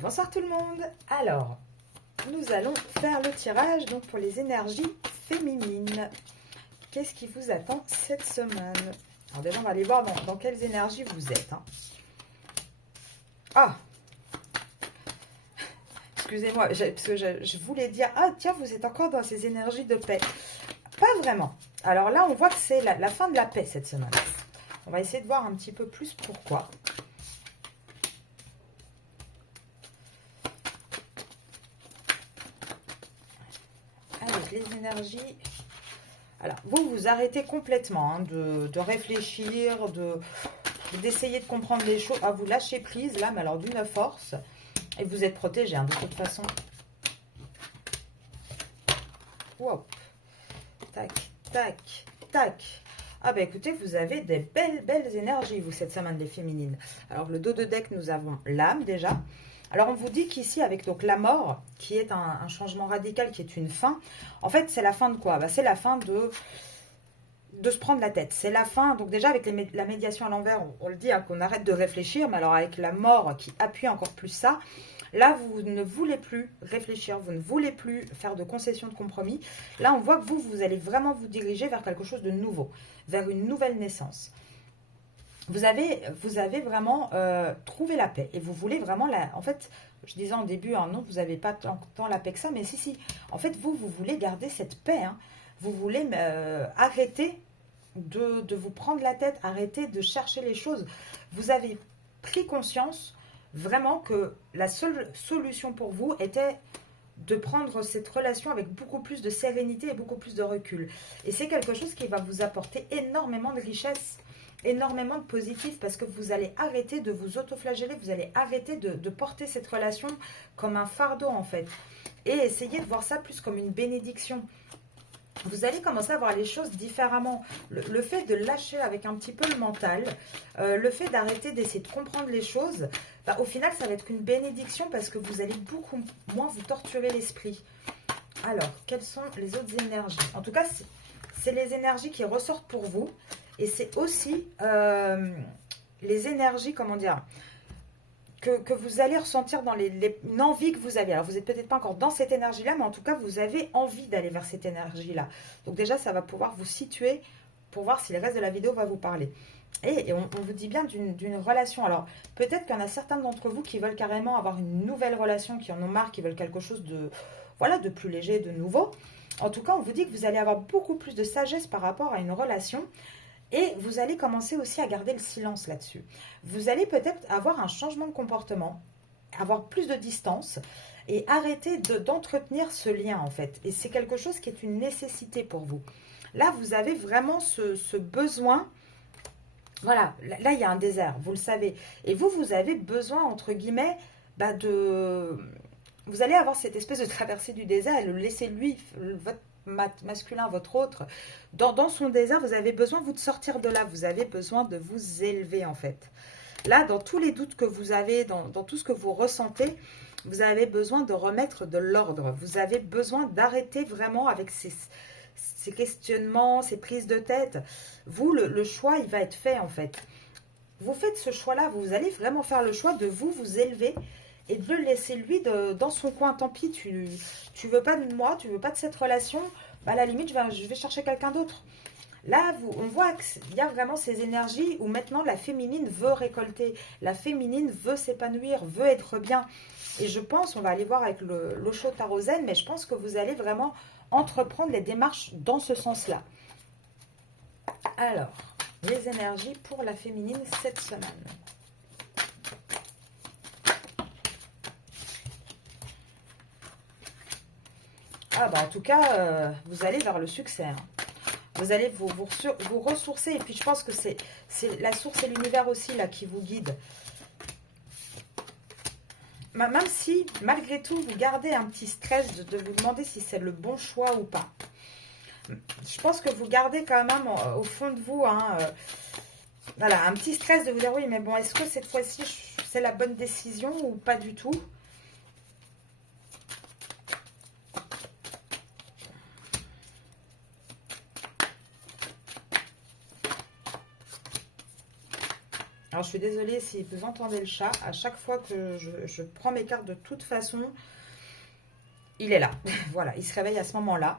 Bonsoir tout le monde. Alors, nous allons faire le tirage donc pour les énergies féminines. Qu'est-ce qui vous attend cette semaine? Alors déjà, on va aller voir dans quelles énergies vous êtes. Ah, excusez-moi, parce que je voulais dire, ah tiens, vous êtes encore dans ces énergies de paix. Pas vraiment. Alors là, on voit que c'est la fin de la paix cette semaine. On va essayer de voir un petit peu plus pourquoi. Avec les énergies... Alors, vous arrêtez complètement de réfléchir, d'essayer de comprendre les choses. Ah, vous lâchez prise, là, mais alors d'une force. Et vous êtes protégé, de toute façon. Wow. Tac, tac, tac. Ah, bah écoutez, vous avez des belles énergies, vous, cette semaine, les féminines. Alors, le dos de deck, nous avons l'âme, déjà. Alors, on vous dit qu'ici, avec donc la mort, qui est un changement radical, qui est une fin, en fait, c'est la fin de quoi? C'est la fin de se prendre la tête. C'est la fin, donc déjà, avec la médiation à l'envers, on le dit, qu'on arrête de réfléchir, mais alors avec la mort qui appuie encore plus ça, là, vous ne voulez plus réfléchir, vous ne voulez plus faire de concessions, de compromis. Là, on voit que vous allez vraiment vous diriger vers quelque chose de nouveau, vers une nouvelle naissance. Vous avez vraiment trouvé la paix et vous voulez vraiment la... En fait, je disais en début, non, vous n'avez pas tant la paix que ça, mais si. En fait, vous voulez garder cette paix. Vous voulez arrêter de vous prendre la tête, arrêter de chercher les choses. Vous avez pris conscience vraiment que la seule solution pour vous était de prendre cette relation avec beaucoup plus de sérénité et beaucoup plus de recul. Et c'est quelque chose qui va vous apporter énormément de richesse, énormément de positif, parce que vous allez arrêter de vous autoflageller, vous allez arrêter de porter cette relation comme un fardeau en fait, et essayer de voir ça plus comme une bénédiction. Vous allez commencer à voir les choses différemment. Le fait de lâcher avec un petit peu le mental, le fait d'arrêter d'essayer de comprendre les choses, au final, ça va être une bénédiction parce que vous allez beaucoup moins vous torturer l'esprit. Alors, quelles sont les autres énergies? En tout cas, c'est les énergies qui ressortent pour vous. Et c'est aussi les énergies, comment dire, que vous allez ressentir dans l'envie que vous avez. Alors, vous n'êtes peut-être pas encore dans cette énergie-là, mais en tout cas, vous avez envie d'aller vers cette énergie-là. Donc déjà, ça va pouvoir vous situer pour voir si le reste de la vidéo va vous parler. Et on vous dit bien d'une relation. Alors, peut-être qu'il y en a certains d'entre vous qui veulent carrément avoir une nouvelle relation, qui en ont marre, qui veulent quelque chose de, voilà, de plus léger, de nouveau. En tout cas, on vous dit que vous allez avoir beaucoup plus de sagesse par rapport à une relation. Et vous allez commencer aussi à garder le silence là-dessus. Vous allez peut-être avoir un changement de comportement, avoir plus de distance et arrêter d'entretenir ce lien en fait. Et c'est quelque chose qui est une nécessité pour vous. Là, vous avez vraiment ce besoin. Voilà, là, il y a un désert, vous le savez. Et vous avez besoin, entre guillemets, vous allez avoir cette espèce de traversée du désert et le laisser lui, votre masculin, votre autre, dans son désert. Vous avez besoin, vous, de sortir de là. Vous avez besoin de vous élever, en fait. Là, dans tous les doutes que vous avez, dans tout ce que vous ressentez, vous avez besoin de remettre de l'ordre. Vous avez besoin d'arrêter vraiment avec ces questionnements, ces prises de tête. Vous, le choix, il va être fait, en fait. Vous faites ce choix-là. Vous allez vraiment faire le choix de vous élever et de le laisser lui dans son coin. Tant pis, tu veux pas de moi, tu veux pas de cette relation, à la limite, je vais chercher quelqu'un d'autre. Là, on voit qu'il y a vraiment ces énergies où maintenant la féminine veut récolter, la féminine veut s'épanouir, veut être bien. Et je pense, on va aller voir avec l'Osho Tarot Zen, mais je pense que vous allez vraiment entreprendre les démarches dans ce sens-là. Alors, les énergies pour la féminine cette semaine. Ah bah en tout cas, vous allez vers le succès. Vous allez vous ressourcer. Et puis je pense que c'est la source et l'univers aussi là qui vous guide. Même si, malgré tout, vous gardez un petit stress de vous demander si c'est le bon choix ou pas. Je pense que vous gardez quand même au fond de vous voilà, un petit stress de vous dire oui, mais bon, est-ce que cette fois-ci c'est la bonne décision ou pas du tout? Alors, je suis désolée si vous entendez le chat. À chaque fois que je prends mes cartes, de toute façon, il est là. Voilà, il se réveille à ce moment-là.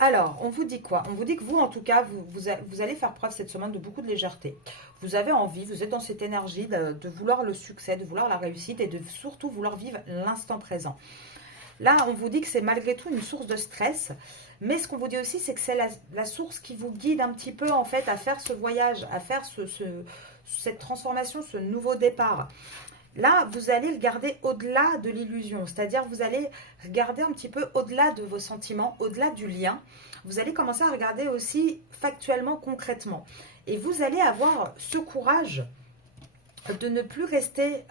Alors, on vous dit quoi? On vous dit que vous, en tout cas, vous allez faire preuve cette semaine de beaucoup de légèreté. Vous avez envie, vous êtes dans cette énergie de vouloir le succès, de vouloir la réussite et de surtout vouloir vivre l'instant présent. Là, on vous dit que c'est malgré tout une source de stress. Mais ce qu'on vous dit aussi, c'est que c'est la source qui vous guide un petit peu, en fait, à faire ce voyage, à faire cette transformation, ce nouveau départ. Là, vous allez le garder au-delà de l'illusion, c'est-à-dire vous allez regarder un petit peu au-delà de vos sentiments, au-delà du lien. Vous allez commencer à regarder aussi factuellement, concrètement. Et vous allez avoir ce courage de ne plus rester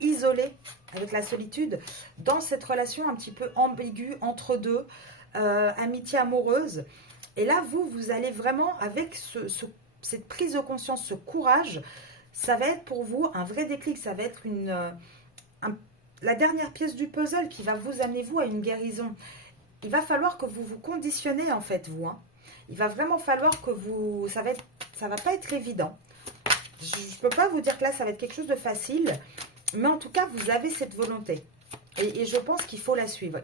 isolé avec la solitude dans cette relation un petit peu ambiguë entre deux, amitié amoureuse. Et là, vous allez vraiment, avec cette prise de conscience, ce courage, ça va être pour vous un vrai déclic, ça va être la dernière pièce du puzzle qui va vous amener, vous, à une guérison. Il va falloir que vous vous conditionnez, en fait, vous. Hein. Il va vraiment falloir que vous... Ça va pas être évident. Je ne peux pas vous dire que là, ça va être quelque chose de facile, mais en tout cas, vous avez cette volonté. Et je pense qu'il faut la suivre.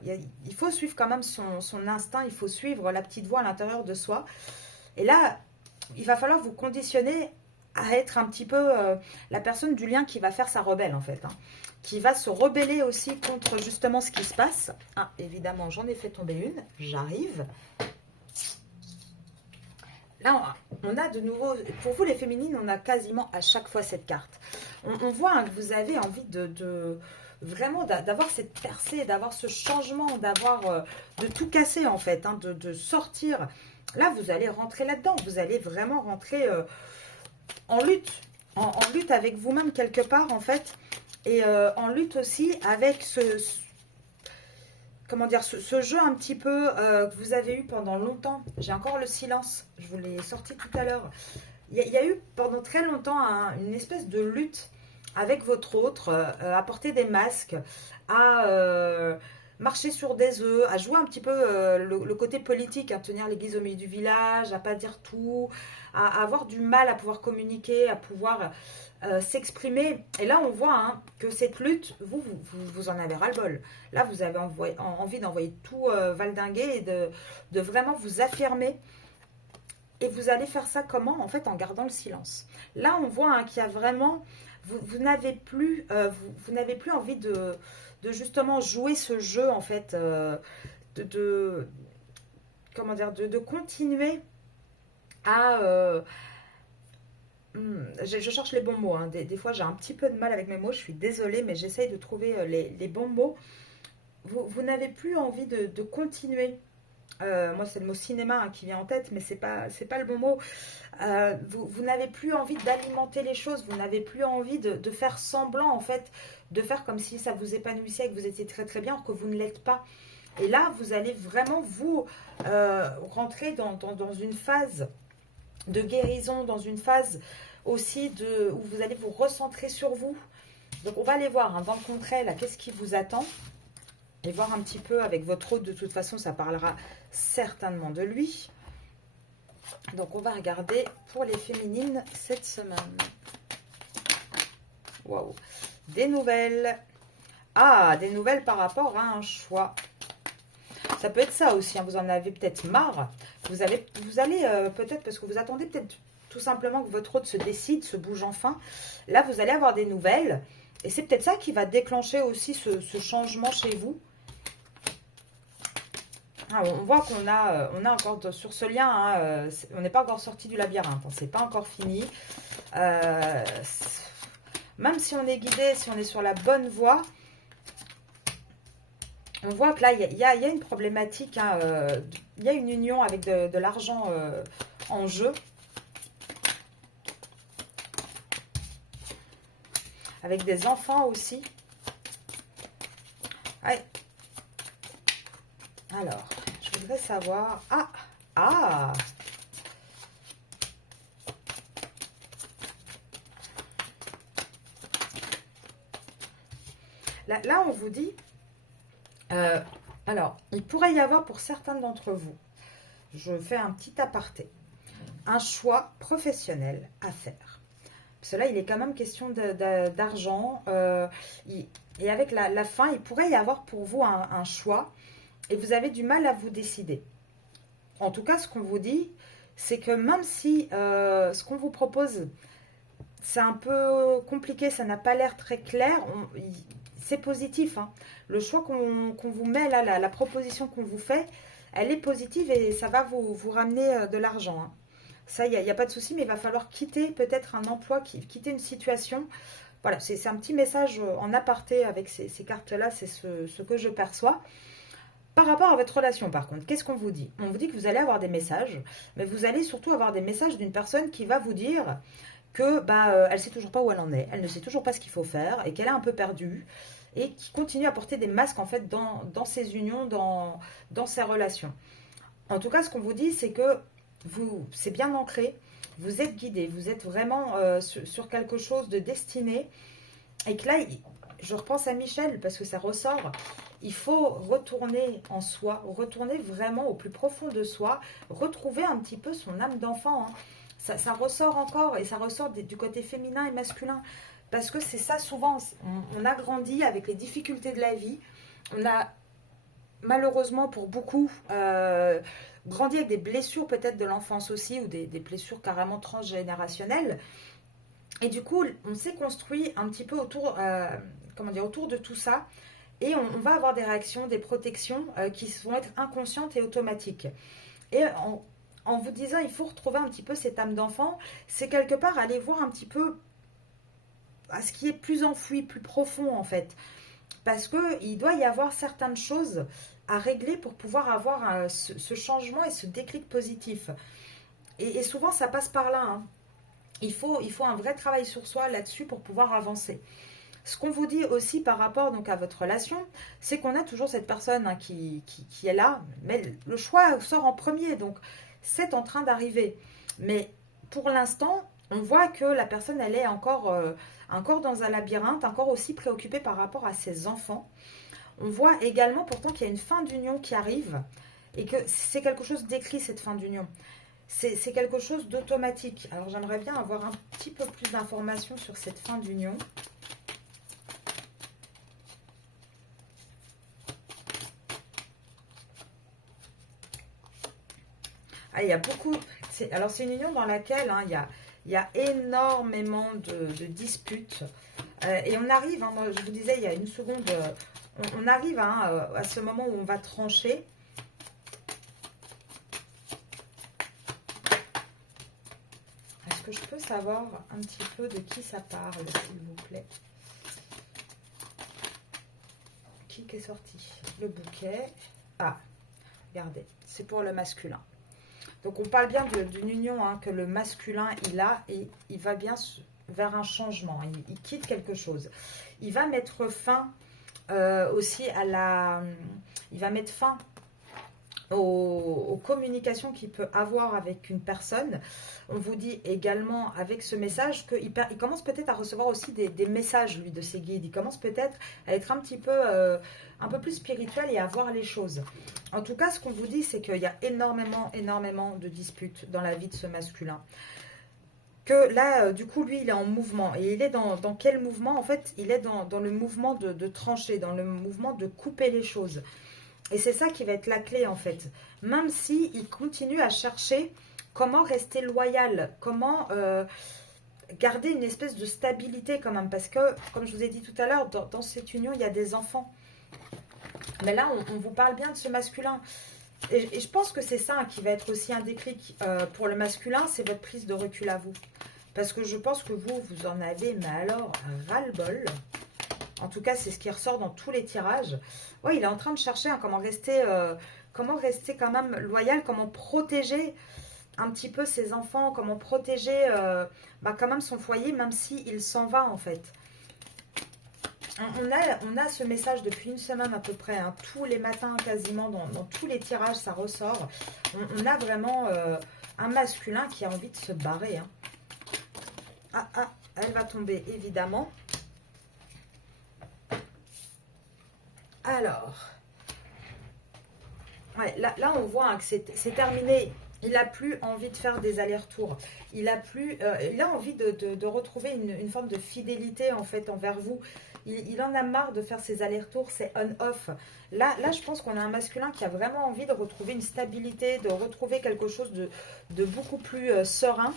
Il faut suivre quand même son instinct, il faut suivre la petite voix à l'intérieur de soi. Et là, il va falloir vous conditionner à être un petit peu la personne du lien qui va faire sa rebelle, en fait. Hein, qui va se rebeller aussi contre justement ce qui se passe. Ah, évidemment, j'en ai fait tomber une. J'arrive. Là, on a de nouveau, pour vous les féminines, on a quasiment à chaque fois cette carte. On voit hein, que vous avez envie vraiment d'avoir cette percée, d'avoir ce changement, de tout casser en fait, hein, de sortir. Là, vous allez rentrer là-dedans, vous allez vraiment rentrer en lutte, en lutte avec vous-même quelque part en fait, et en lutte aussi avec comment dire, ce jeu un petit peu que vous avez eu pendant longtemps. J'ai encore le silence, je vous l'ai sorti tout à l'heure. Il y a eu pendant très longtemps une espèce de lutte avec votre autre, à porter des masques, à marcher sur des œufs, à jouer un petit peu le côté politique, à tenir l'église au milieu du village, à pas dire tout, à avoir du mal à pouvoir communiquer, à pouvoir s'exprimer. Et là, on voit hein, que cette lutte, vous en avez ras-le-bol. Là, vous avez envie d'envoyer tout valdinguer et de vraiment vous affirmer. Et vous allez faire ça comment? En fait, en gardant le silence. Là, on voit hein, qu'il y a vraiment... Vous n'avez plus, vous n'avez plus envie de justement jouer ce jeu, en fait, comment dire, de continuer à... je cherche les bons mots. Hein. Des fois, j'ai un petit peu de mal avec mes mots. Je suis désolée, mais j'essaye de trouver les bons mots. Vous n'avez plus envie de continuer. Moi, c'est le mot cinéma hein, qui vient en tête, mais c'est pas le bon mot. Vous n'avez plus envie d'alimenter les choses. Vous n'avez plus envie de faire semblant, en fait, de faire comme si ça vous épanouissait et que vous étiez très très bien, alors que vous ne l'êtes pas. Et là, vous allez vraiment vous rentrer dans une phase de guérison, dans une phase aussi où vous allez vous recentrer sur vous. Donc on va aller voir hein, dans le concret là, qu'est-ce qui vous attend et voir un petit peu avec votre hôte. De toute façon, ça parlera certainement de lui. Donc on va regarder pour les féminines cette semaine. Waouh, des nouvelles. Ah, des nouvelles par rapport à un choix. Ça peut être ça aussi, hein, vous en avez peut-être marre. Vous allez peut-être, parce que vous attendez peut-être tout simplement que votre hôte se décide, se bouge enfin. Là, vous allez avoir des nouvelles. Et c'est peut-être ça qui va déclencher aussi ce changement chez vous. Ah, on voit qu'on a encore sur ce lien, hein, on n'est pas encore sorti du labyrinthe, hein, c'est pas encore fini. Même si on est guidé, si on est sur la bonne voie, on voit que là, il y a une problématique, hein, il y a une union avec de l'argent en jeu. Avec des enfants aussi. Ouais. Alors, je voudrais savoir... Ah Là, on vous dit... alors, il pourrait y avoir pour certains d'entre vous, je fais un petit aparté, un choix professionnel à faire. Parce que là, il est quand même question d'argent. Et avec la fin, il pourrait y avoir pour vous un choix. Et vous avez du mal à vous décider. En tout cas, ce qu'on vous dit, c'est que même si ce qu'on vous propose, c'est un peu compliqué, ça n'a pas l'air très clair, c'est positif, hein. Le choix qu'on vous met là, la proposition qu'on vous fait, elle est positive et ça va vous ramener de l'argent, hein. Ça, il n'y a pas de souci, mais il va falloir quitter peut-être un emploi, quitter une situation. Voilà, c'est un petit message en aparté avec ces cartes-là, c'est ce que je perçois. Par rapport à votre relation, par contre, qu'est-ce qu'on vous dit? On vous dit que vous allez avoir des messages, mais vous allez surtout avoir des messages d'une personne qui va vous dire que elle sait toujours pas où elle en est, elle ne sait toujours pas ce qu'il faut faire et qu'elle est un peu perdue et qui continue à porter des masques en fait dans ses unions, dans ses relations. En tout cas, ce qu'on vous dit, c'est que c'est bien ancré, vous êtes guidé, vous êtes vraiment sur quelque chose de destiné et que là, je repense à Michel parce que ça ressort. Il faut retourner en soi, retourner vraiment au plus profond de soi, retrouver un petit peu son âme d'enfant, hein. Ça ressort encore et ça ressort du côté féminin et masculin. Parce que c'est ça souvent, on a grandi avec les difficultés de la vie. On a malheureusement pour beaucoup grandi avec des blessures peut-être de l'enfance aussi ou des blessures carrément transgénérationnelles. Et du coup, on s'est construit un petit peu autour, autour de tout ça. Et on va avoir des réactions, des protections qui vont être inconscientes et automatiques. Et en vous disant, il faut retrouver un petit peu cette âme d'enfant, c'est quelque part aller voir un petit peu à ce qui est plus enfoui, plus profond en fait. Parce qu'il doit y avoir certaines choses à régler pour pouvoir avoir ce changement et ce déclic positif. Et souvent, ça passe par là, hein. Il faut un vrai travail sur soi là-dessus pour pouvoir avancer. Ce qu'on vous dit aussi par rapport donc à votre relation, c'est qu'on a toujours cette personne, hein, qui est là, mais le choix sort en premier, donc c'est en train d'arriver. Mais pour l'instant, on voit que la personne, elle est encore dans un labyrinthe, encore aussi préoccupée par rapport à ses enfants. On voit également pourtant qu'il y a une fin d'union qui arrive et que c'est quelque chose d'écrit, cette fin d'union. C'est quelque chose d'automatique. Alors j'aimerais bien avoir un petit peu plus d'informations sur cette fin d'union. Ah, il y a beaucoup. Alors, c'est une union dans laquelle, hein, il y a énormément de disputes. Et on arrive, hein, moi, je vous disais il y a une seconde, on arrive, hein, à ce moment où on va trancher. Est-ce que je peux savoir un petit peu de qui ça parle, s'il vous plaît? Qui est sorti? Le bouquet. Ah, regardez, c'est pour le masculin. Donc, on parle bien d'une union, hein, que le masculin, il a, et il va bien vers un changement. Il quitte quelque chose. Il va mettre fin aussi à la... Il va mettre fin aux communications qu'il peut avoir avec une personne. On vous dit également avec ce message qu'il commence peut-être à recevoir aussi des messages, lui, de ses guides. Il commence peut-être à être un peu plus spirituel et à voir les choses. En tout cas, ce qu'on vous dit, c'est qu'il y a énormément de disputes dans la vie de ce masculin. Que là, du coup, lui, il est en mouvement. Et il est dans quel mouvement? En fait, il est dans le mouvement de trancher, dans le mouvement de couper les choses. Et c'est ça qui va être la clé, en fait. Même s'il continue à chercher comment rester loyal, comment garder une espèce de stabilité quand même. Parce que, comme je vous ai dit tout à l'heure, dans cette union, il y a des enfants. Mais là, on vous parle bien de ce masculin. Et je pense que c'est ça qui va être aussi un déclic pour le masculin, c'est votre prise de recul à vous. Parce que je pense que vous en avez, mais alors, ras-le-bol. En tout cas, c'est ce qui ressort dans tous les tirages. Ouais, il est en train de chercher, hein, comment rester quand même loyal, comment protéger un petit peu ses enfants, comment protéger quand même son foyer, même s'il s'en va en fait. On a ce message depuis une semaine à peu près, hein, tous les matins quasiment, dans tous les tirages, ça ressort. On a vraiment un masculin qui a envie de se barrer, hein. Ah, elle va tomber évidemment. Alors, ouais, là on voit, hein, que c'est terminé. Il n'a plus envie de faire des allers-retours. Il a envie de retrouver une forme de fidélité en fait envers vous. Il en a marre de faire ses allers-retours, c'est on-off. Là, je pense qu'on a un masculin qui a vraiment envie de retrouver une stabilité, de retrouver quelque chose de beaucoup plus serein.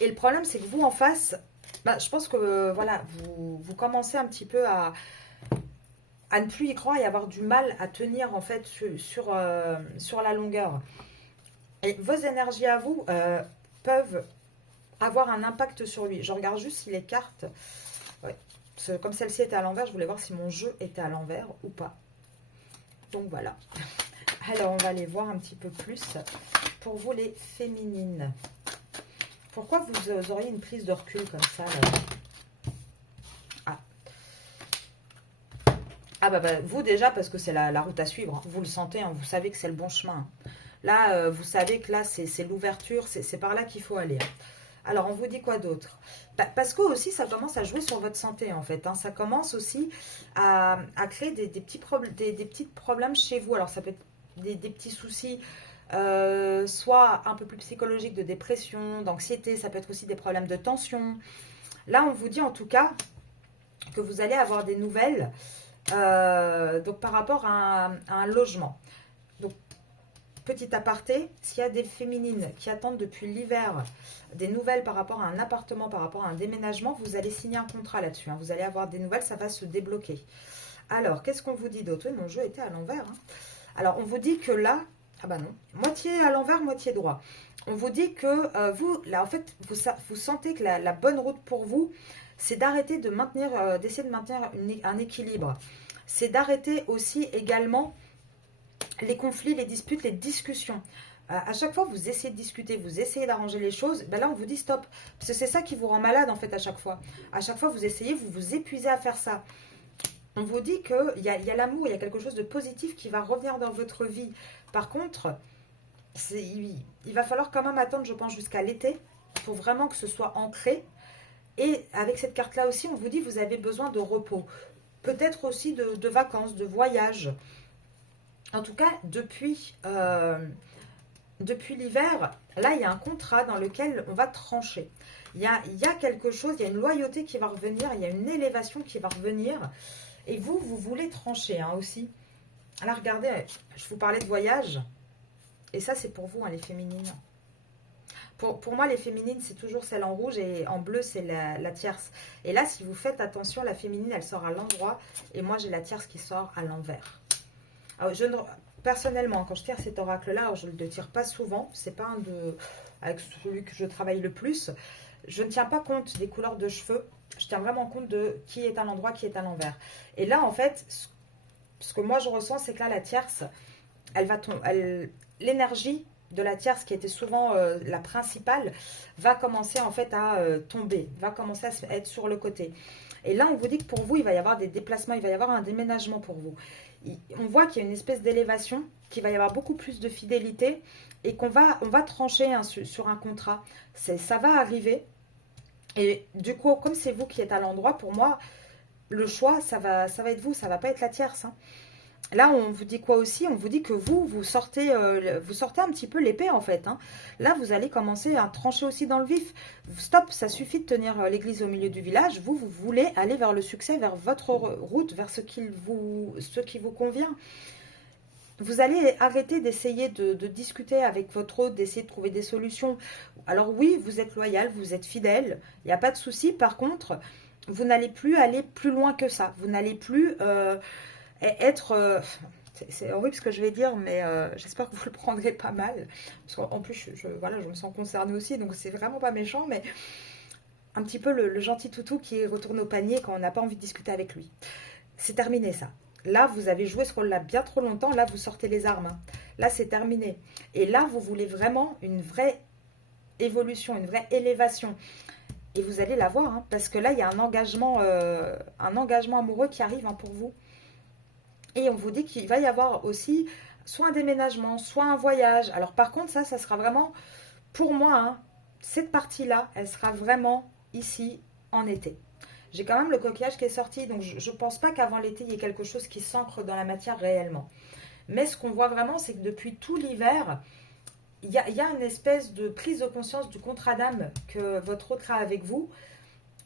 Et le problème, c'est que vous, en face, bah, je pense que voilà, vous commencez un petit peu à ne plus y croire et avoir du mal à tenir en fait sur la longueur. Et vos énergies à vous peuvent avoir un impact sur lui. Je regarde juste si les cartes... Ouais. Comme celle-ci était à l'envers, je voulais voir si mon jeu était à l'envers ou pas. Donc voilà. Alors, on va aller voir un petit peu plus. Pour vous, les féminines. Pourquoi vous auriez une prise de recul comme ça là? Bah, vous déjà, parce que c'est la route à suivre. Vous le sentez, hein, vous savez que c'est le bon chemin. Là, vous savez que là, c'est l'ouverture, c'est par là qu'il faut aller. Alors, on vous dit quoi d'autre? Parce que aussi, ça commence à jouer sur votre santé, en fait. Hein. Ça commence aussi à créer des petits problèmes chez vous. Alors, ça peut être des petits soucis, soit un peu plus psychologiques, de dépression, d'anxiété. Ça peut être aussi des problèmes de tension. Là, on vous dit en tout cas que vous allez avoir des nouvelles donc par rapport à un logement. Donc, petit aparté, s'il y a des féminines qui attendent depuis l'hiver des nouvelles par rapport à un appartement, par rapport à un déménagement, vous allez signer un contrat là-dessus. Hein. Vous allez avoir des nouvelles, ça va se débloquer. Alors, qu'est-ce qu'on vous dit d'autre? Oui, mon jeu était à l'envers. Hein. Alors, on vous dit que là, ah bah non, moitié à l'envers, moitié droit. On vous dit que vous, là, en fait, vous sentez que la bonne route pour vous, c'est d'arrêter de maintenir, d'essayer de maintenir un équilibre. C'est d'arrêter aussi également les conflits, les disputes, les discussions. À chaque fois, vous essayez de discuter, vous essayez d'arranger les choses, ben là, on vous dit stop. Parce que c'est ça qui vous rend malade, en fait, à chaque fois. À chaque fois, vous essayez, vous vous épuisez à faire ça. On vous dit qu'il y a l'amour, il y a quelque chose de positif qui va revenir dans votre vie. Par contre, il va falloir quand même attendre, je pense, jusqu'à l'été pour vraiment que ce soit ancré. Et avec cette carte-là aussi, on vous dit que vous avez besoin de repos. Peut-être aussi de vacances, de voyages. En tout cas, depuis l'hiver, là, il y a un contrat dans lequel on va trancher. Il y a quelque chose, il y a une loyauté qui va revenir, il y a une élévation qui va revenir. Et vous voulez trancher hein, aussi. Là, regardez, je vous parlais de voyage. Et ça, c'est pour vous, hein, les féminines. Pour moi, les féminines, c'est toujours celle en rouge et en bleu, c'est la tierce. Et là, si vous faites attention, la féminine, elle sort à l'endroit. Et moi, j'ai la tierce qui sort à l'envers. Personnellement, quand je tire cet oracle-là, je ne le tire pas souvent. C'est pas avec celui que je travaille le plus. Je ne tiens pas compte des couleurs de cheveux. Je tiens vraiment compte de qui est à l'endroit, qui est à l'envers. Et là, en fait, ce que moi je ressens, c'est que là, la tierce, l'énergie de la tierce, qui était souvent la principale, va commencer en fait à tomber, va commencer à être sur le côté. Et là, on vous dit que pour vous, il va y avoir des déplacements, il va y avoir un déménagement pour vous. On voit qu'il y a une espèce d'élévation, qu'il va y avoir beaucoup plus de fidélité et on va trancher hein, sur un contrat. Ça va arriver. Et du coup, comme c'est vous qui êtes à l'endroit, pour moi, le choix, ça va être vous, ça va pas être la tierce. Hein. Là, on vous dit quoi aussi? On vous dit que vous sortez un petit peu l'épée en fait. Hein. Là, vous allez commencer à trancher aussi dans le vif. Stop, ça suffit de tenir l'église au milieu du village. Vous voulez aller vers le succès, vers votre route, vers ce qui vous convient. Vous allez arrêter d'essayer de discuter avec votre hôte, d'essayer de trouver des solutions. Alors oui, vous êtes loyal, vous êtes fidèle, il n'y a pas de souci. Par contre, vous n'allez plus aller plus loin que ça. Vous n'allez plus être... c'est horrible ce que je vais dire, mais j'espère que vous le prendrez pas mal. Parce qu'en plus, je me sens concernée aussi, donc c'est vraiment pas méchant, mais un petit peu le gentil toutou qui retourne au panier quand on n'a pas envie de discuter avec lui. C'est terminé ça. Là, vous avez joué ce rôle-là bien trop longtemps. Là, vous sortez les armes. Hein. Là, c'est terminé. Et là, vous voulez vraiment une vraie évolution, une vraie élévation. Et vous allez la voir, hein, parce que là, il y a un engagement amoureux qui arrive hein, pour vous. Et on vous dit qu'il va y avoir aussi soit un déménagement, soit un voyage. Alors par contre, ça sera vraiment, pour moi, hein, cette partie-là, elle sera vraiment ici en été. J'ai quand même le coquillage qui est sorti, donc je ne pense pas qu'avant l'été, il y ait quelque chose qui s'ancre dans la matière réellement. Mais ce qu'on voit vraiment, c'est que depuis tout l'hiver, il y a une espèce de prise de conscience du contrat d'âme que votre autre a avec vous.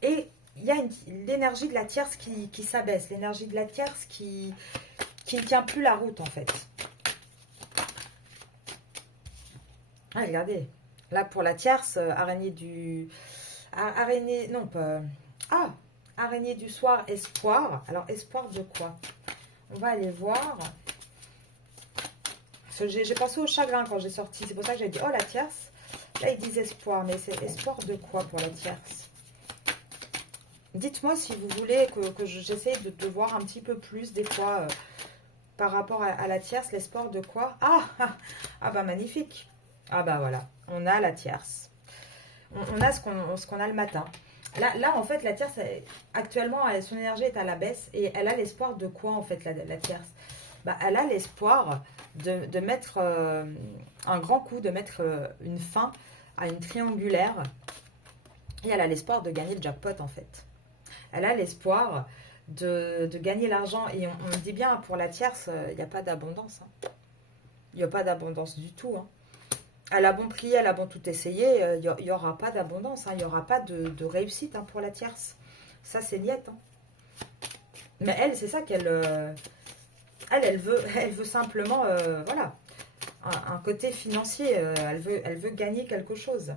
Et il y a l'énergie de la tierce qui s'abaisse. L'énergie de la tierce qui ne tient plus la route, en fait. Ah, regardez. Là, pour la tierce, araignée du... Araignée... Non, pas... Ah, araignée du soir, espoir. Alors, espoir de quoi? On va aller voir. J'ai pensé au chagrin quand j'ai sorti. C'est pour ça que j'ai dit, oh, la tierce. Là, ils disent espoir. Mais c'est espoir de quoi pour la tierce? Dites-moi si vous voulez que j'essaye de voir un petit peu plus, des fois, par rapport à la tierce. L'espoir de quoi? Ah, bah, magnifique. Ah, bah, voilà. On a la tierce. On a ce qu'on a le matin. Là, en fait, la tierce, actuellement, son énergie est à la baisse. Et elle a l'espoir de quoi, en fait, la tierce? Bah, elle a l'espoir de mettre un grand coup, de mettre une fin à une triangulaire. Et elle a l'espoir de gagner le jackpot, en fait. Elle a l'espoir de gagner l'argent. Et on dit bien, pour la tierce, il n'y a pas d'abondance. Hein. Il n'y a pas d'abondance du tout. Hein. Elle a bon prié, elle a bon tout essayé, il n'y aura pas d'abondance, hein, il n'y aura pas de réussite hein, pour la tierce. Ça, c'est niette. Hein. Mais elle, c'est ça qu'elle... elle veut simplement, voilà, un côté financier. Elle veut gagner quelque chose.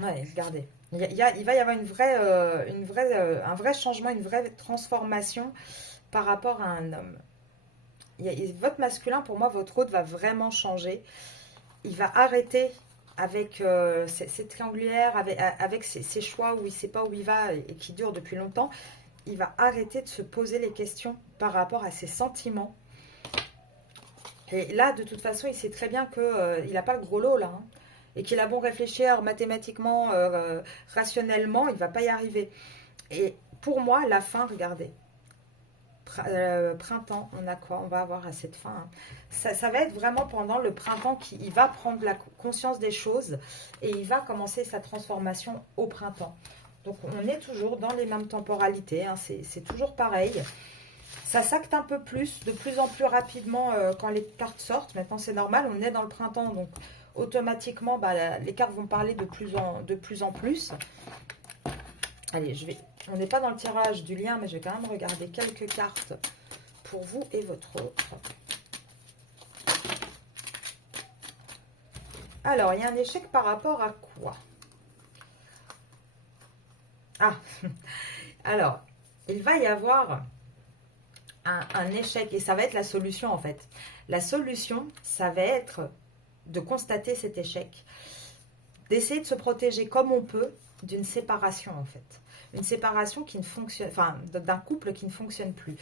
Ouais, regardez. Il va y avoir un vrai changement, une vraie transformation par rapport à un homme. Votre masculin, pour moi, votre autre va vraiment changer. Il va arrêter avec ces triangulaires, avec ces choix où il ne sait pas où il va et qui durent depuis longtemps. Il va arrêter de se poser les questions par rapport à ses sentiments. Et là, de toute façon, il sait très bien qu'il n'a pas le gros lot, là. Hein, et qu'il a bon réfléchir mathématiquement, rationnellement, il ne va pas y arriver. Et pour moi, la fin, regardez. Printemps, on a quoi? On va avoir à cette fin. Hein. Ça va être vraiment pendant le printemps qu'il va prendre la conscience des choses et il va commencer sa transformation au printemps. Donc on est toujours dans les mêmes temporalités, hein, c'est toujours pareil. Ça s'acte un peu plus, de plus en plus rapidement quand les cartes sortent. Maintenant c'est normal, on est dans le printemps, donc automatiquement bah, les cartes vont parler de plus en plus. Allez, on n'est pas dans le tirage du lien, mais je vais quand même regarder quelques cartes pour vous et votre autre. Alors, il y a un échec par rapport à quoi? Ah, alors, il va y avoir un échec et ça va être la solution en fait. La solution, ça va être de constater cet échec, d'essayer de se protéger comme on peut d'une séparation en fait. Une séparation qui ne fonctionne, enfin d'un couple qui ne fonctionne plus.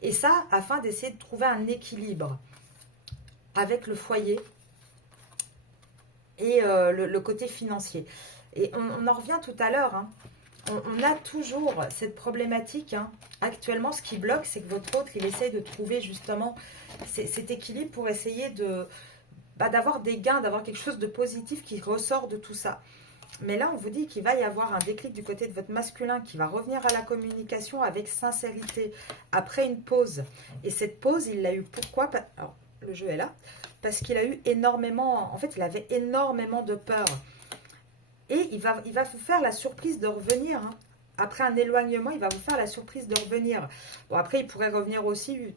Et ça, afin d'essayer de trouver un équilibre avec le foyer et le côté financier. Et on en revient tout à l'heure, hein. On a toujours cette problématique. Hein. Actuellement, ce qui bloque, c'est que votre autre, il essaye de trouver justement cet équilibre pour essayer d'avoir des gains, d'avoir quelque chose de positif qui ressort de tout ça. Mais là, on vous dit qu'il va y avoir un déclic du côté de votre masculin qui va revenir à la communication avec sincérité après une pause. Et cette pause, il l'a eu pourquoi? Alors, le jeu est là. Parce qu'il a eu énormément... En fait, il avait énormément de peur. Et il va vous faire la surprise de revenir. Hein. Après un éloignement, il va vous faire la surprise de revenir. Bon, après, il pourrait revenir aussi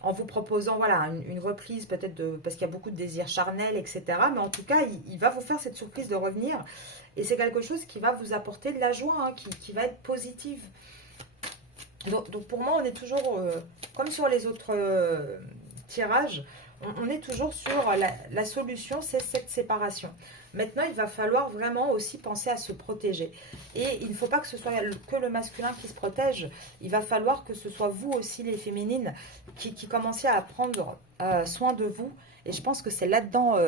en vous proposant voilà, une reprise, peut-être parce qu'il y a beaucoup de désirs charnels, etc. Mais en tout cas, il va vous faire cette surprise de revenir. Et c'est quelque chose qui va vous apporter de la joie, hein, qui va être positive. Donc pour moi, on est toujours, comme sur les autres tirages, on est toujours sur la solution, c'est cette séparation. Maintenant, il va falloir vraiment aussi penser à se protéger. Et il ne faut pas que ce soit que le masculin qui se protège. Il va falloir que ce soit vous aussi, les féminines, qui commenciez à prendre soin de vous. Et je pense que c'est là-dedans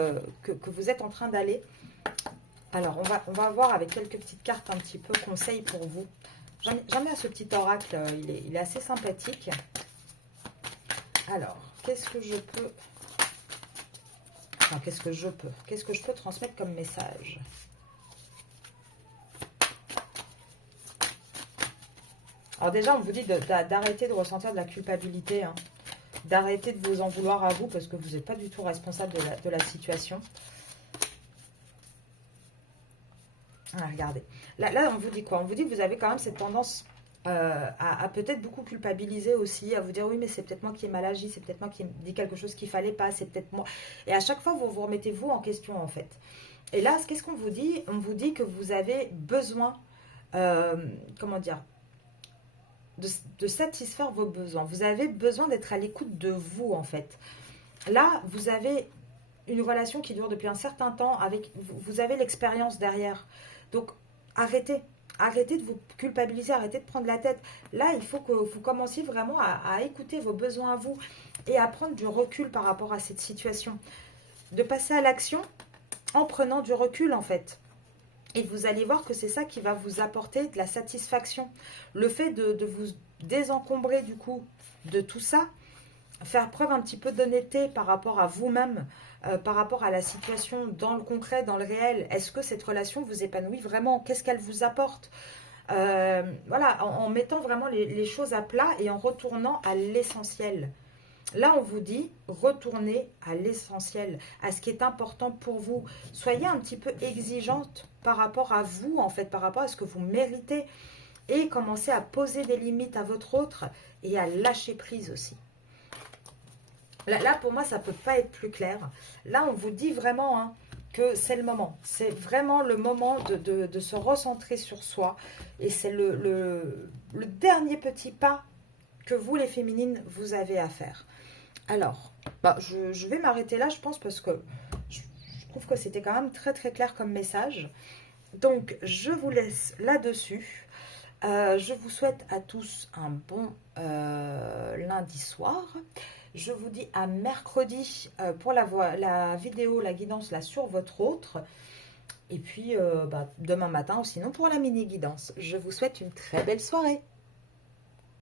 que vous êtes en train d'aller. Alors, on va voir avec quelques petites cartes un petit peu conseils pour vous. J'aime bien ce petit oracle, il est assez sympathique. Alors, qu'est-ce que je peux... Enfin, qu'est-ce que je peux transmettre comme message? Alors déjà, on vous dit d'arrêter de ressentir de la culpabilité. Hein. d'arrêter de vous en vouloir à vous parce que vous n'êtes pas du tout responsable de la situation. Ah, regardez. Là, on vous dit quoi? On vous dit que vous avez quand même cette tendance à peut-être beaucoup culpabiliser aussi, à vous dire oui, mais c'est peut-être moi qui ai mal agi, c'est peut-être moi qui ai dit quelque chose qu'il fallait pas, c'est peut-être moi. Et à chaque fois, vous vous remettez vous en question en fait. Et là, qu'est-ce qu'on vous dit? On vous dit que vous avez besoin, comment dire, de satisfaire vos besoins. Vous avez besoin d'être à l'écoute de vous en fait. Là, vous avez une relation qui dure depuis un certain temps, avec vous avez l'expérience derrière. Donc, arrêtez. Arrêtez de vous culpabiliser, arrêtez de prendre la tête. Là, il faut que vous commenciez vraiment à écouter vos besoins à vous et à prendre du recul par rapport à cette situation. De passer à l'action en prenant du recul, en fait. Et vous allez voir que c'est ça qui va vous apporter de la satisfaction. Le fait de vous désencombrer, du coup, de tout ça, faire preuve un petit peu d'honnêteté par rapport à vous-même, par rapport à la situation dans le concret, dans le réel. Est-ce que cette relation vous épanouit vraiment? Qu'est-ce qu'elle vous apporte? Voilà, en mettant vraiment les choses à plat et en retournant à l'essentiel. Là, on vous dit, retournez à l'essentiel, à ce qui est important pour vous. Soyez un petit peu exigeante par rapport à vous, en fait, par rapport à ce que vous méritez. Et commencez à poser des limites à votre autre et à lâcher prise aussi. Là, pour moi, ça ne peut pas être plus clair. Là, on vous dit vraiment hein, que c'est le moment. C'est vraiment le moment de se recentrer sur soi. Et c'est le dernier petit pas que vous, les féminines, vous avez à faire. Alors, je vais m'arrêter là, je pense, parce que je trouve que c'était quand même très, très clair comme message. Donc, je vous laisse là-dessus. Je vous souhaite à tous un bon lundi soir. Je vous dis à mercredi pour la vidéo, la guidance là sur votre autre. Et puis demain matin ou sinon pour la mini guidance. Je vous souhaite une très belle soirée.